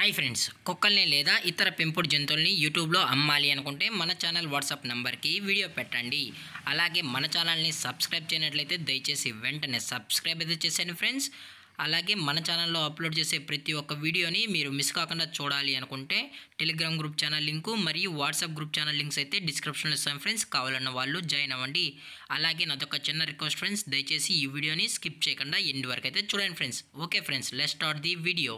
Hi friends, కుక్కల్ని లేదా ఇతర పెంపుడు జంతువుల్ని యూట్యూబ్లో అమ్మాలి అనుకుంటే మన ఛానల్ వాట్సాప్ నెంబర్కి వీడియో పెట్టండి. అలాగే మన ఛానల్ని సబ్స్క్రైబ్ చేయనట్లయితే దయచేసి వెంటనే సబ్స్క్రైబ్ అయితే చేసేయండి ఫ్రెండ్స్. అలాగే మన ఛానల్లో అప్లోడ్ చేసే ప్రతి ఒక్క వీడియోని మీరు మిస్ కాకుండా చూడాలి అనుకుంటే టెలిగ్రామ్ గ్రూప్ ఛానల్ లింకు మరియు వాట్సాప్ గ్రూప్ ఛానల్ లింక్స్ అయితే డిస్క్రిప్షన్లో ఇస్తాను ఫ్రెండ్స్. కావాలన్న వాళ్ళు జాయిన్ అవ్వండి. అలాగే నాదొక చిన్న రిక్వెస్ట్ ఫ్రెండ్స్, దయచేసి ఈ వీడియోని స్కిప్ చేయకుండా ఎండ్ వరకు అయితే చూడండి friends. Okay friends, let's start the video.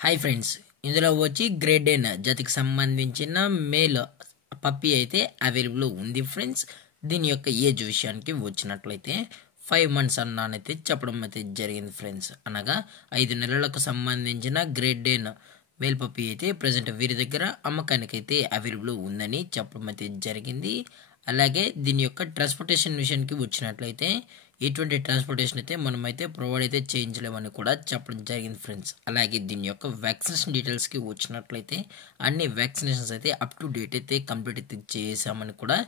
Hi friends, ఇందులో వచ్చి గ్రేడ్ 10 జాతికి సంబంధించిన మేల్ పప్పీ అయితే అవైలబుల్ ఉంది ఫ్రెండ్స్. దీని యొక్క ఏజ్ విషయానికి వచ్చినట్లయితే 5 months అన్నానైతే చెప్పడం అయితే జరిగింది ఫ్రెండ్స్. అనగా 5 నెలలకు సంబంధించిన గ్రేడ్ 10 మేల్ పప్పీ అయితే ప్రజెంట్ వీరి దగ్గర అమ్మకానికి అయితే అవైలబుల్ ఉందని చెప్పడం అయితే జరిగింది. అలాగే దీని యొక్క ట్రాన్స్పోర్టేషన్ విషయానికి వచ్చినట్లయితే ఎటువంటి ట్రాన్స్పోర్టేషన్ అయితే మనమైతే ప్రొవైడ్ అయితే చేయించలేమని కూడా చెప్పడం జరిగింది ఫ్రెండ్స్. అలాగే దీని యొక్క వ్యాక్సినేషన్ డీటెయిల్స్కి వచ్చినట్లయితే అన్ని వ్యాక్సినేషన్స్ అయితే అప్ టు డేట్ అయితే కంప్లీట్ అయితే చేసామని కూడా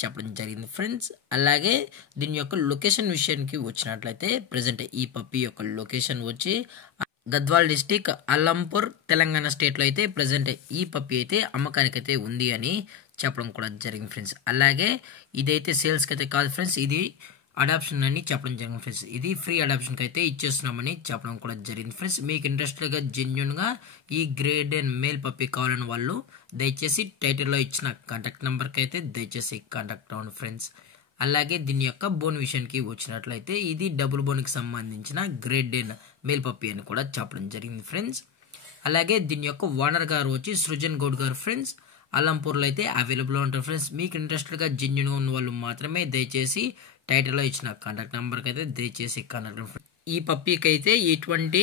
చెప్పడం జరిగింది ఫ్రెండ్స్. అలాగే దీని యొక్క లొకేషన్ విషయానికి వచ్చినట్లయితే ప్రజెంట్ ఈ పప్పీ యొక్క లొకేషన్ వచ్చి గద్వాల్ డిస్టిక్ అల్లంపూర్ తెలంగాణ స్టేట్లో అయితే ప్రజెంట్ ఈ పప్పీ అయితే అమ్మకానికి అయితే ఉంది అని చెప్పడం కూడా జరిగింది ఫ్రెండ్స్. అలాగే ఇదైతే సేల్స్కి అయితే కాదు ఫ్రెండ్స్, ఇది అడాప్షన్ అని చెప్పడం జరిగింది ఫ్రెండ్స్. ఇది ఫ్రీ అడాప్షన్కి అయితే ఇచ్చేస్తున్నామని చెప్పడం కూడా జరిగింది ఫ్రెండ్స్. మీకు ఇంట్రెస్ట్గా జెన్యున్గా ఈ గ్రేడ్ 10 మేల్ పప్పీ కావాలని వాళ్ళు దయచేసి టైటిల్లో ఇచ్చిన కాంటాక్ట్ నెంబర్కి అయితే దయచేసి కాంటాక్ట్ అవ్వండి ఫ్రెండ్స్. అలాగే దీని యొక్క బోన్ విషయానికి వచ్చినట్లయితే ఇది డబుల్ బోన్కి సంబంధించిన గ్రేడ్ 10 మేల్ పప్పీ అని కూడా చెప్పడం జరిగింది ఫ్రెండ్స్. అలాగే దీని యొక్క ఓనర్ గారు వచ్చి సృజన్ గౌడ్ గారు ఫ్రెండ్స్. అల్లంపూర్లో అయితే అవైలబుల్ ఉంటారు ఫ్రెండ్స్. మీకు ఇంట్రెస్ట్గా జెన్యున్గా ఉన్న వాళ్ళు మాత్రమే దయచేసి టైటిల్లో ఇచ్చిన కాంటాక్ట్ నెంబర్కి అయితే దయచేసి కాంటాక్ట్. ఈ పప్పీకి అయితే ఎటువంటి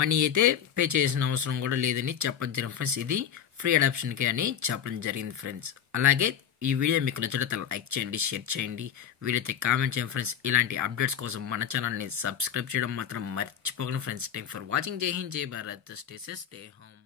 మనీ అయితే పే చేసిన అవసరం కూడా లేదని చెప్పడం జరిగింది ఫ్రెండ్స్. ఇది ఫ్రీ అడాప్షన్కి అని చెప్పడం జరిగింది ఫ్రెండ్స్. అలాగే ఈ వీడియో మీకు నచ్చినట్లయితే లైక్ చేయండి, షేర్ చేయండి, వీడియో అయితే కామెంట్ చేయండి ఫ్రెండ్స్. ఇలాంటి అప్డేట్స్ కోసం మన ఛానల్ని సబ్స్క్రైబ్ చేయడం మాత్రం మర్చిపోకండి ఫ్రెండ్స్. Thank for watching. జై హింద్, జై Bharat, stay safe, stay home.